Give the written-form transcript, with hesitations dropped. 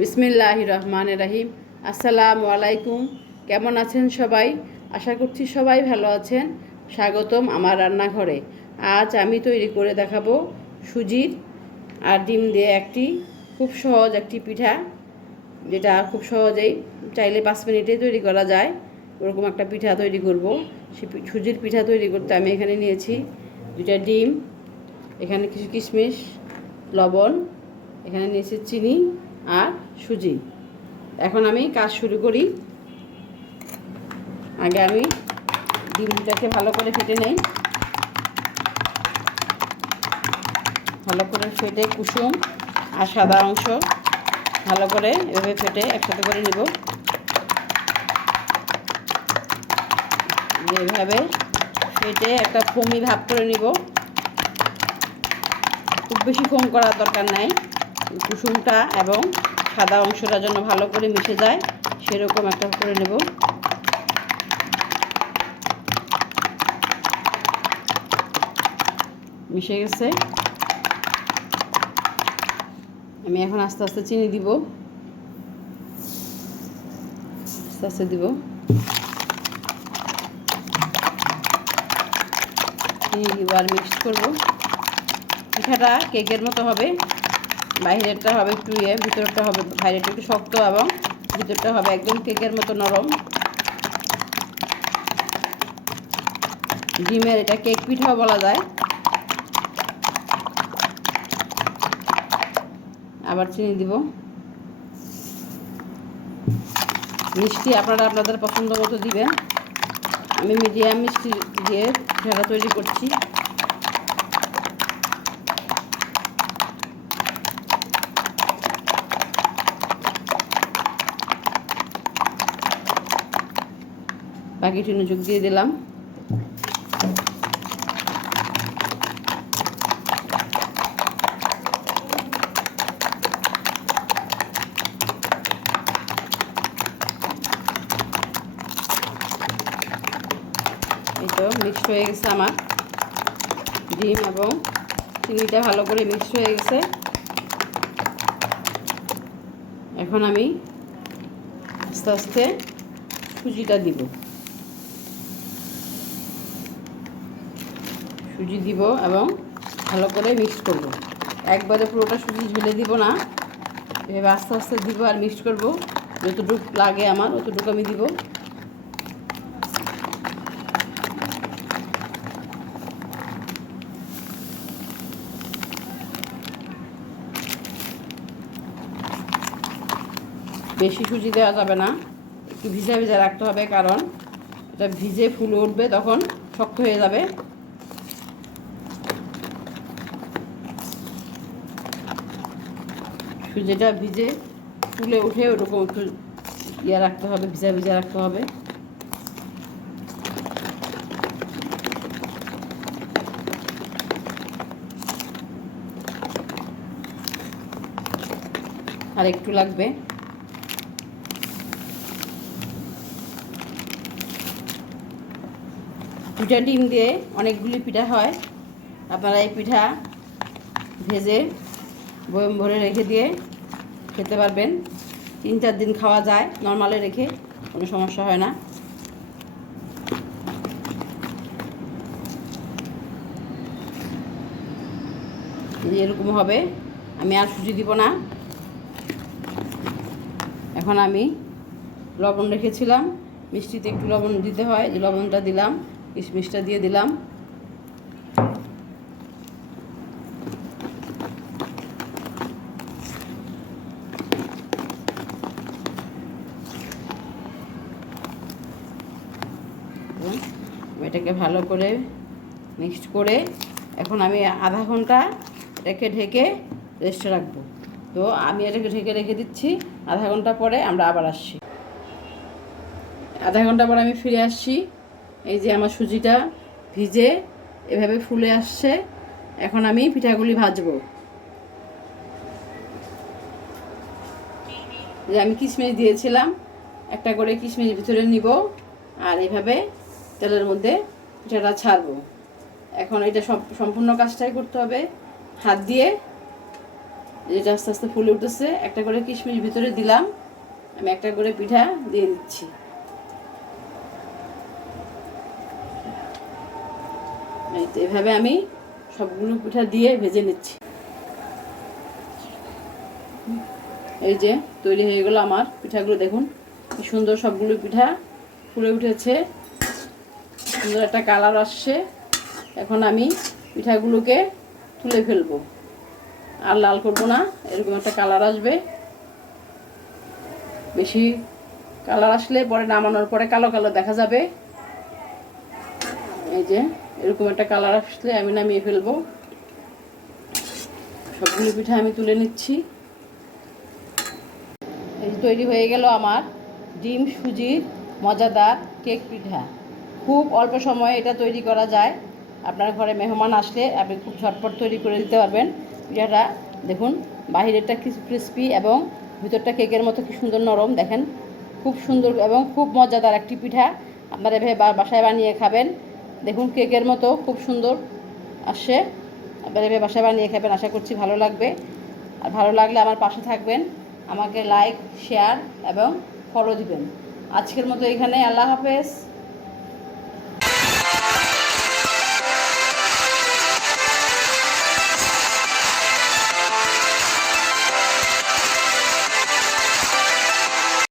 বিসমিল্লাহির রহমানির রহিম। আসসালামু আলাইকুম। কেমন আছেন সবাই? আশা করছি সবাই ভালো আছেন। স্বাগতম আমার রান্নাঘরে। আজ আমি তৈরি করে দেখাবো সুজির আর ডিম দিয়ে একটি খুব সহজ একটি পিঠা, যেটা খুব সহজেই চাইলে 5 মিনিটে তৈরি করা যায়। ওরকম একটা পিঠা তৈরি করব। সুজির পিঠা তৈরি করতে আমি এখানে নিয়েছি 2টা ডিম, এখানে কিছু কিশমিশ, লবণ, এখানে নিয়েছি চিনি আর সুজি। এখন আমি কাজ শুরু করি। আগে আমি ডিমটাকে ভালো করে ফেটে নেই। ভালো করে ফেটে কুসুম আর সাদা অংশ ভালো করে এভাবে ফেটে একসাথে করে নিব। এইভাবে ফেটে একটা ফোমি ভাব করে নিব। খুব বেশি ফোম করার দরকার নাই। কুসুমটা এবং সাদা অংশটা যেন ভালো করে মিশে যায় সেরকম একটা করে নেব। মিশে গেছে। আমি এখন আস্তে আস্তে চিনি দিব, আস্তে আস্তে দিব। চিনি দিব আর মিক্স করব। পিঠাটা কেকের মতো হবে। বাইরেরটা হবে একটু ভিতরটা হবে, বাইরেটা একটু শক্ত এবং ভিতরটা হবে একদম কেকের মতো নরম। ডিমের এটা কেক পিঠাও বলা যায়। আবার চিনি দিব। মিষ্টি আপনারা আপনাদের পছন্দ মতো দিবেন। আমি মিডিয়াম মিষ্টি দিয়ে পিঠাটা তৈরি করছি। বাকিটি যোগ দিয়ে দিলাম। এই তো মিক্সড হয়ে গেছে আমার ডিম এবং চিনিটা ভালো করে মিক্সড হয়ে গেছে। এখন আমি আস্তে আস্তে সুজিটা দিব। সুজি দিব এবং ভালো করে মিক্স করব। একবারে পুরোটা সুজি ঝেলে দিব না, এভাবে আস্তে আস্তে দিব আর মিক্স করব। যতটুকু লাগে আমার অতটুকু আমি দিব। বেশি সুজি দেওয়া যাবে না, একটু ভিজা ভিজা রাখতে হবে, কারণ এটা ভিজে ফুলে উঠবে তখন শক্ত হয়ে যাবে। সুজিটা ভিজে ফুলে উঠে ওরকম একটু রাখতে হবে, ভিজা ভিজা রাখতে হবে। আর একটু লাগবে। পিঠা ডিম দিয়ে অনেকগুলি পিঠা হয়। আপনারা এই পিঠা ভেজে বয়ম ভরে রেখে দিয়ে খেতে পারবেন। 3-4 দিন খাওয়া যায় নর্মালে রেখে, কোনো সমস্যা হয় না। এরকম হবে। আমি আর সুজি দিব না। এখন আমি লবণ রেখেছিলাম, মিষ্টিতে একটু লবণ দিতে হয়, যে লবণটা দিলাম, কিশমিশটা দিয়ে দিলাম। এটাকে ভালো করে মিক্সড করে এখন আমি আধা ঘন্টা এটাকে ঢেকে রেস্টে রাখবো। তো আমি এটাকে ঢেকে রেখে দিচ্ছি। আধা ঘন্টা পরে আমরা আবার আসছি। আধা ঘন্টা পরে আমি ফিরে আসছি। এই যে আমার সুজিটা ভিজে এভাবে ফুলে আসছে। এখন আমি পিঠাগুলি ভাজবো। যে আমি কিশমিশ দিয়েছিলাম, একটা করে কিশমিশ ভিতরে নিব আর এইভাবে তেলের মধ্যে পিঠাটা ছাড়বো। এখন এটা সম্পূর্ণ কাজটাই করতে হবে হাত দিয়ে। যেটা আস্তে আস্তে ফুলে উঠেছে। একটা করে কিশমিশ ভিতরে দিলাম। আমি একটা করে পিঠা দিয়ে দিচ্ছি। এই তো এভাবে আমি সবগুলো পিঠা দিয়ে ভেজে নিচ্ছি। এই যে তৈরি হয়ে গেল আমার পিঠাগুলো। দেখুন কি সুন্দর সবগুলো পিঠা ফুলে উঠেছে, সুন্দর একটা কালার আসছে। এখন আমি পিঠাগুলোকে তুলে ফেলবো, আর লাল করব না, এরকম একটা কালার আসবে। বেশি কালার আসলে পরে নামানোর পরে কালো কালো দেখা যাবে। এই যে এরকম একটা কালার আসলে আমি নামিয়ে ফেলবো। সবগুলো পিঠা আমি তুলে নিচ্ছি। এই তৈরি হয়ে গেল আমার ডিম সুজির মজাদার কেক পিঠা। খুব অল্প সময়ে এটা তৈরি করা যায়। আপনার ঘরে মেহমান আসলে আপনি খুব ঝটপট তৈরি করে দিতে পারবেন পিঠাটা। দেখুন বাহিরেরটা ক্রিসপি এবং ভিতরটা কেকের মতো কি সুন্দর নরম। দেখেন খুব সুন্দর এবং খুব মজাদার একটি পিঠা। আপনারা এভাবে বাসায় বানিয়ে খাবেন। দেখুন কেকের মতো খুব সুন্দর আসছে। আপনারা এভাবে বাসায় বানিয়ে খাবেন, আশা করছি ভালো লাগবে। আর ভালো লাগলে আমার পাশে থাকবেন, আমাকে লাইক শেয়ার এবং ফলো দিবেন। আজকের মতো এখানে, আল্লাহ হাফেজ।